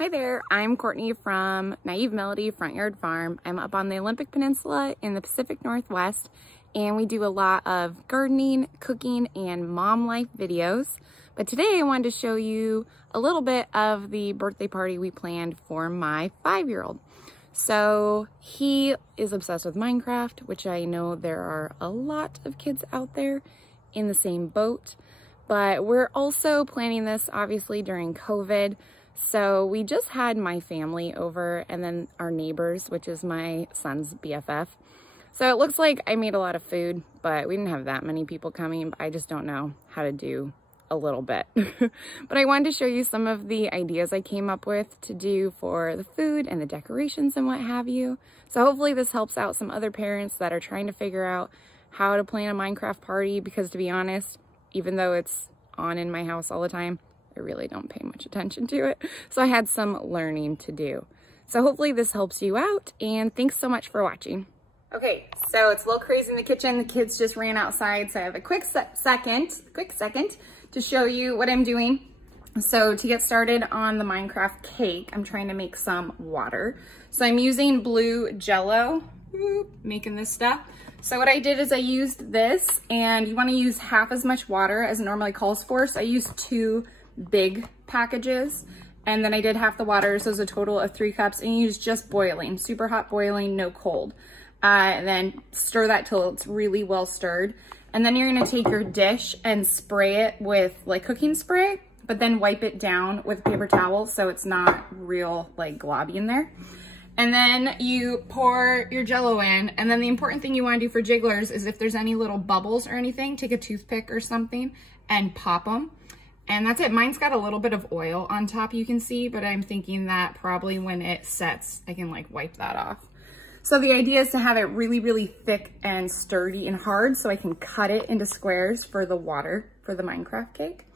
Hi there, I'm Courtney from Naive Melody Front Yard Farm. I'm up on the Olympic Peninsula in the Pacific Northwest, and we do a lot of gardening, cooking, and mom life videos. But today I wanted to show you a little bit of the birthday party we planned for my 5-year-old. So he is obsessed with Minecraft, which I know there are a lot of kids out there in the same boat, but we're also planning this obviously during COVID. So we just had my family over and then our neighbors, which is my son's BFF. So it looks like I made a lot of food, but we didn't have that many people coming. I just don't know how to do a little bit. But I wanted to show you some of the ideas I came up with to do for the food and the decorations and what have you. So hopefully this helps out some other parents that are trying to figure out how to plan a Minecraft party, because to be honest, even though it's on in my house all the time, I really don't pay much attention to it. So I had some learning to do. So hopefully this helps you out, and thanks so much for watching. Okay, so it's a little crazy in the kitchen. The kids just ran outside, so I have a quick second to show you what I'm doing. So to get started on the Minecraft cake, I'm trying to make some water. So I'm using blue Jello, making this stuff. So what I did is I used this, and you want to use half as much water as it normally calls for. So I used 2 big packages, and then I did half the water, so it's a total of 3 cups, and you use just boiling, super hot boiling, no cold. And then stir that till it's really well stirred. And then you're gonna take your dish and spray it with like cooking spray, but then wipe it down with a paper towel so it's not real like globby in there. And then you pour your Jello in, and then the important thing you wanna do for jigglers is if there's any little bubbles or anything, take a toothpick or something and pop them. And that's it. Mine's got a little bit of oil on top, you can see, but I'm thinking that probably when it sets, I can like wipe that off. So the idea is to have it really, really thick and sturdy and hard so I can cut it into squares for the water for the Minecraft cake.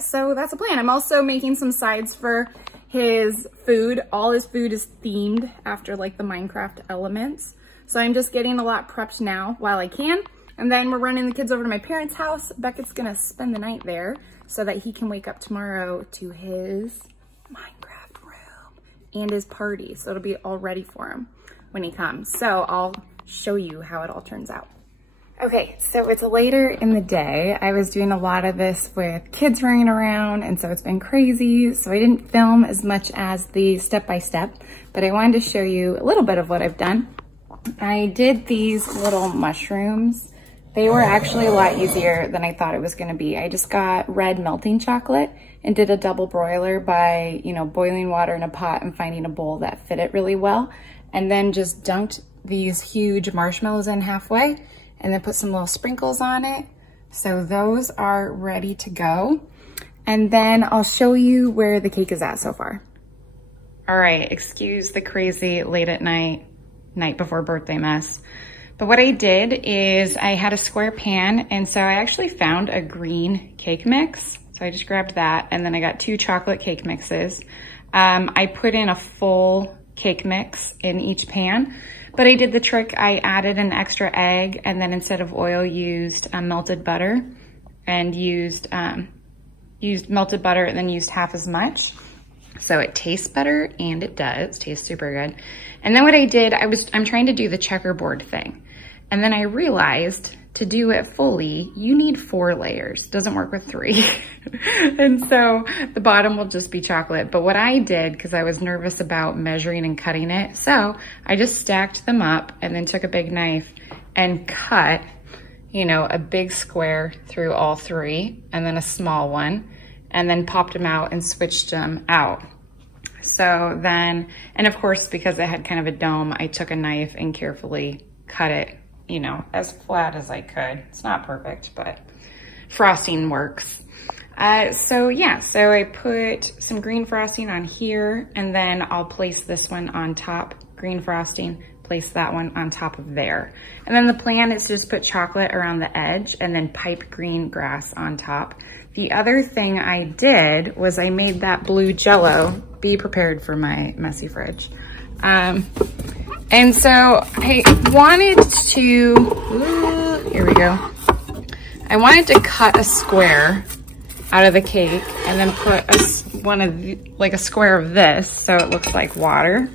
So that's the plan. I'm also making some sides for his food. All his food is themed after like the Minecraft elements. So I'm just getting a lot prepped now while I can. And then we're running the kids over to my parents' house. Beckett's gonna spend the night there so that he can wake up tomorrow to his Minecraft room and his party. So it'll be all ready for him when he comes. So I'll show you how it all turns out. Okay, so it's later in the day. I was doing a lot of this with kids running around, and so it's been crazy. So I didn't film as much as the step-by-step, but I wanted to show you a little bit of what I've done. I did these little mushrooms. They were actually a lot easier than I thought it was gonna be. I just got red melting chocolate and did a double broiler by, boiling water in a pot and finding a bowl that fit it really well. And then just dunked these huge marshmallows in halfway and then put some little sprinkles on it. So those are ready to go. And then I'll show you where the cake is at so far. All right, excuse the crazy late at night before birthday mess. But what I did is I had a square pan, and so I actually found a green cake mix. So I just grabbed that, and then I got 2 chocolate cake mixes. I put in a full cake mix in each pan, but I did the trick. I added an extra egg, and then instead of oil, used melted butter, and used melted butter and then used half as much. So it tastes better, and it does taste super good. And then what I did, I'm trying to do the checkerboard thing. And then I realized to do it fully, you need 4 layers. It doesn't work with 3. And so the bottom will just be chocolate. But what I did, because I was nervous about measuring and cutting it, so I just stacked them up and then took a big knife and cut, a big square through all 3 and then a small one, and then popped them out and switched them out. So then, and of course, because it had kind of a dome, I took a knife and carefully cut it, as flat as I could. It's not perfect, but frosting works. So I put some green frosting on here, and then I'll place this one on top, green frosting, place that one on top of there. And then the plan is to just put chocolate around the edge and then pipe green grass on top. The other thing I did was I made that blue Jello. Be prepared for my messy fridge. And so I wanted to, here we go. I wanted to cut a square out of the cake and then put like a square of this so it looks like water.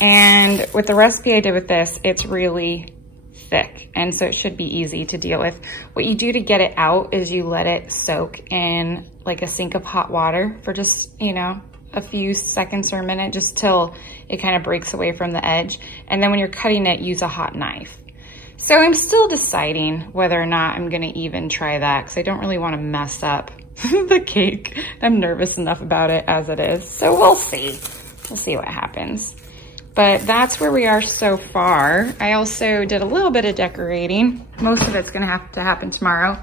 And with the recipe I did with this, it's really thick, and so it should be easy to deal with. What you do to get it out is you let it soak in like a sink of hot water for just, you know, a few seconds or a minute, just till it kind of breaks away from the edge. And then when you're cutting it, use a hot knife. So I'm still deciding whether or not I'm gonna even try that, because I don't really want to mess up the cake. I'm nervous enough about it as it is. So we'll see. We'll see what happens. But that's where we are so far. I also did a little bit of decorating. Most of it's gonna have to happen tomorrow.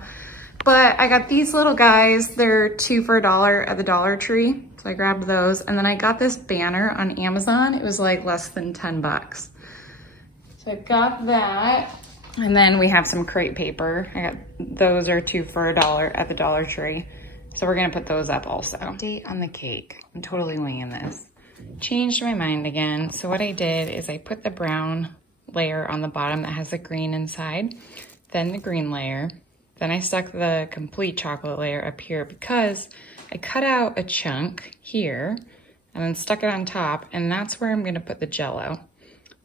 But I got these little guys. They're 2 for $1 at the Dollar Tree. So I grabbed those. And then I got this banner on Amazon. It was like less than 10 bucks. So I got that. And then we have some crepe paper. Those are 2 for $1 at the Dollar Tree. So we're gonna put those up also. Date on the cake. I'm totally winging this. Changed my mind again. So what I did is I put the brown layer on the bottom that has the green inside, then the green layer. Then I stuck the complete chocolate layer up here because I cut out a chunk here and then stuck it on top, and that's where I'm gonna put the Jell-O.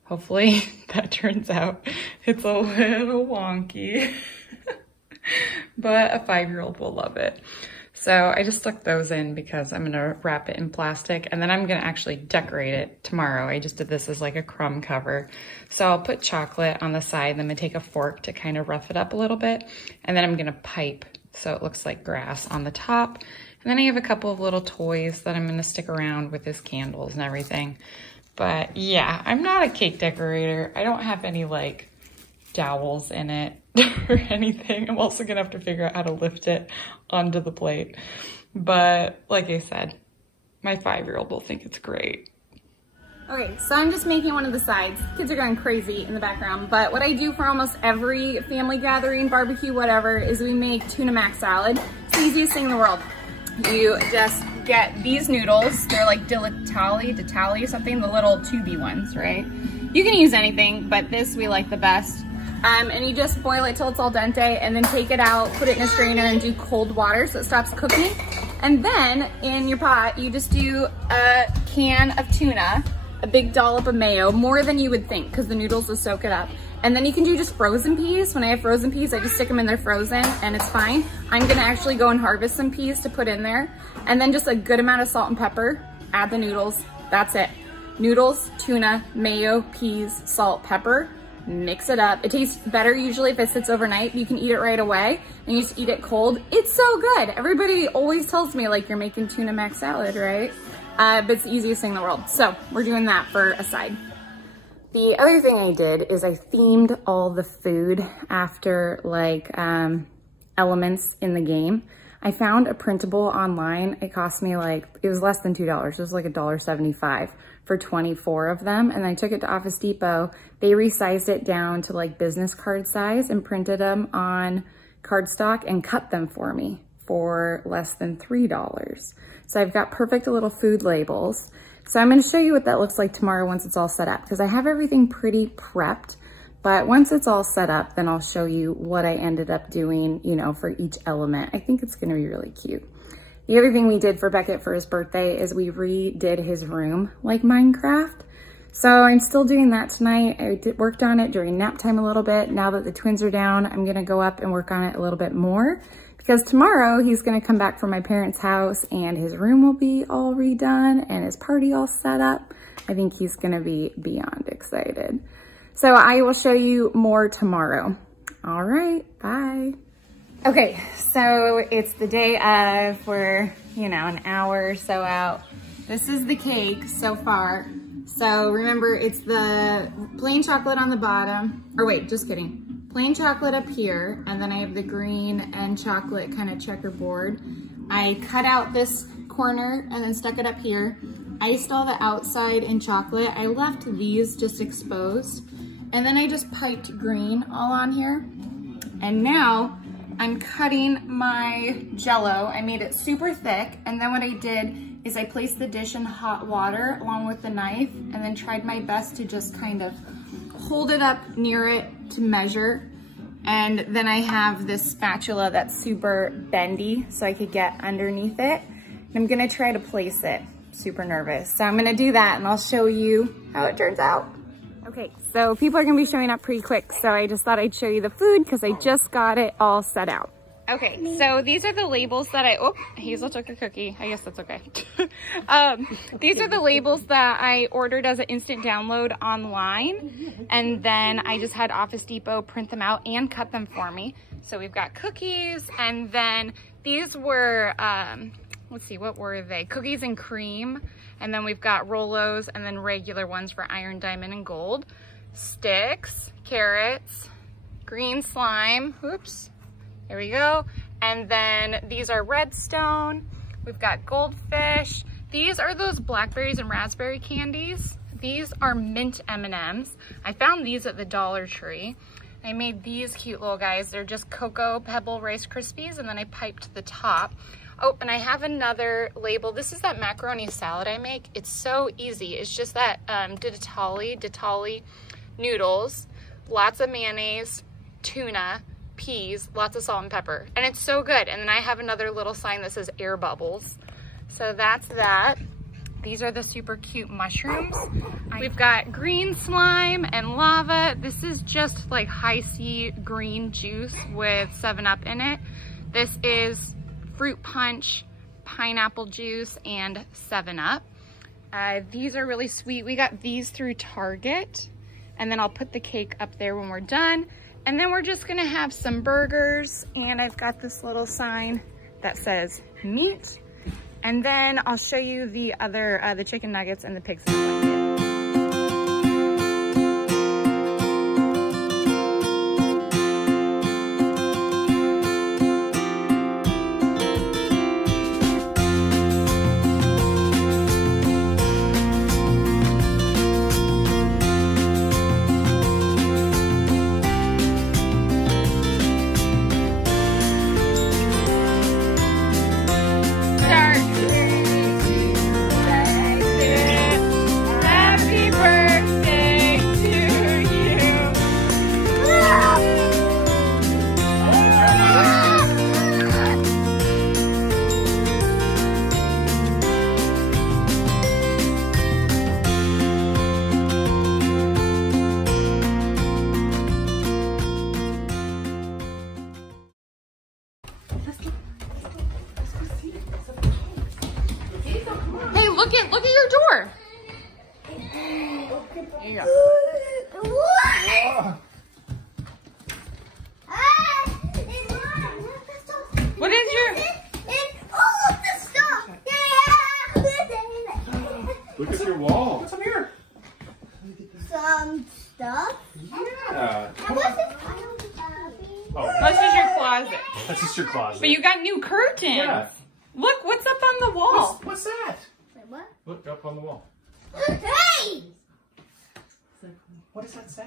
Hopefully that turns out. It's a little wonky, but a 5-year-old will love it. So I just stuck those in because I'm gonna wrap it in plastic, and then I'm gonna actually decorate it tomorrow. I just did this as like a crumb cover. So I'll put chocolate on the side, then I'm gonna take a fork to kind of rough it up a little bit, and then I'm gonna pipe so it looks like grass on the top. And then I have a couple of little toys that I'm gonna stick around with his candles and everything. But yeah, I'm not a cake decorator. I don't have any like dowels in it or anything. I'm also gonna have to figure out how to lift it onto the plate. But like I said, my 5-year-old will think it's great. Okay, so I'm just making one of the sides. Kids are going crazy in the background, but what I do for almost every family gathering, barbecue, whatever, is we make tuna mac salad. It's the easiest thing in the world. You just get these noodles. They're like Ditali or something, the little tubey ones, right? You can use anything, but this we like the best. And you just boil it till it's al dente, and then take it out, put it in a strainer, and do cold water so it stops cooking. And then in your pot, you just do a can of tuna, a big dollop of mayo, more than you would think, because the noodles will soak it up. And then you can do just frozen peas. When I have frozen peas, I just stick them in there frozen, and it's fine. I'm gonna actually go and harvest some peas to put in there. And then just a good amount of salt and pepper, add the noodles, that's it. Noodles, tuna, mayo, peas, salt, pepper. Mix it up. It tastes better usually if it sits overnight. You can eat it right away, and you just eat it cold. It's so good. Everybody always tells me like you're making tuna mac salad, right? But it's the easiest thing in the world. So we're doing that for a side. The other thing I did is I themed all the food after like elements in the game. I found a printable online. It cost me like, it was less than $2. It was like $1.75 for 24 of them. And I took it to Office Depot. They resized it down to like business card size and printed them on cardstock and cut them for me for less than $3. So I've got perfect little food labels. So I'm gonna show you what that looks like tomorrow once it's all set up, because I have everything pretty prepped. But once it's all set up, then I'll show you what I ended up doing, you know, for each element. I think it's gonna be really cute. The other thing we did for Beckett for his birthday is we redid his room like Minecraft. So I'm still doing that tonight. I worked on it during nap time a little bit. Now that the twins are down, I'm gonna go up and work on it a little bit more, because tomorrow he's gonna come back from my parents' house and his room will be all redone and his party all set up. I think he's gonna be beyond excited. So I will show you more tomorrow. All right, bye. Okay, so it's the day of, we're, you know, an hour or so out. This is the cake so far. So remember, it's the plain chocolate on the bottom, or wait, just kidding. Plain chocolate up here, and then I have the green and chocolate kind of checkerboard. I cut out this corner and then stuck it up here. Iced all the outside in chocolate. I left these just exposed. And then I just piped green all on here. And now I'm cutting my Jell-O. I made it super thick. And then what I did is I placed the dish in hot water along with the knife, and then tried my best to just kind of hold it up near it to measure. And then I have this spatula that's super bendy so I could get underneath it. And I'm gonna try to place it. Super nervous. So I'm gonna do that and I'll show you how it turns out. Okay, so people are gonna be showing up pretty quick. So I just thought I'd show you the food because I just got it all set out. Okay, so these are the labels that Hazel took a cookie. I guess that's okay. These are the labels that I ordered as an instant download online. And then I just had Office Depot print them out and cut them for me. So we've got cookies, and then these were, let's see, what were they? Cookies and cream. And then we've got Rolos, and then regular ones for iron, diamond, and gold. Sticks, carrots, green slime, oops. There we go. And then these are Redstone. We've got goldfish. These are those blackberries and raspberry candies. These are mint M&Ms. I found these at the Dollar Tree. I made these cute little guys. They're just Cocoa Pebble Rice Krispies, and then I piped the top. Oh, and I have another label. This is that macaroni salad I make. It's so easy. It's just that Ditali noodles, lots of mayonnaise, tuna, peas, lots of salt and pepper, and it's so good. And then I have another little sign that says air bubbles. So that's that. These are the super cute mushrooms. We've got green slime and lava. This is just like high C green juice with 7-Up in it. This is fruit punch, pineapple juice, and 7-Up. These are really sweet. We got these through Target, and then I'll put the cake up there when we're done. And then we're just gonna have some burgers, and I've got this little sign that says meat. And then I'll show you the other, the chicken nuggets and the pig's blanket. Look at your door. There you go. What is your? Look at your wall. What's up here? Some stuff. Yeah. Oh, that's just your closet. That's just your closet. But you got new curtains. Yeah. Look, what's up on the wall? What's that? Wait, what? Look up on the wall. Hey! What does that say?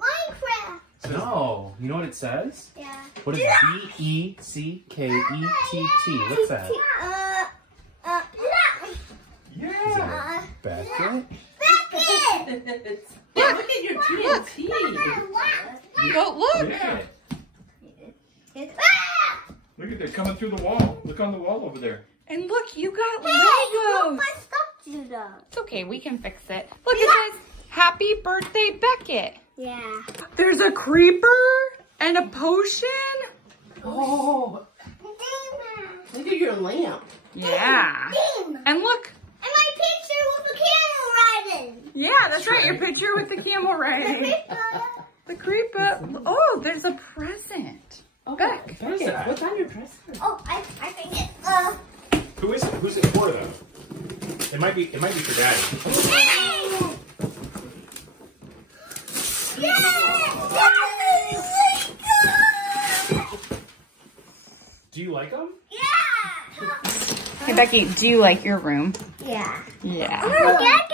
Minecraft. No. You know what it says? Yeah. What is B-E-C-K-E-T-T? What's that? Yeah. Is that a basket? Look at your TNT. Go look. Yeah. Look at that coming through the wall. Look on the wall over there. And look, you got Hey, Legos. my stuff to them. It's okay, we can fix it. Look at this. Happy birthday, Beckett. Yeah. There's a creeper and a potion. Oh, look at your lamp. Yeah. And look. And my picture with the camel riding. Yeah, that's right. Your picture with the camel riding. The creeper. Oh, there's a present. Oh, Beck. What is that? What's on your dresser? Oh, I think it. Who is it? Who's it for though? It might be for Daddy. Hey! Do you like them? Yeah! Hey, Becky, do you like your room? Yeah. Yeah. Oh, Dad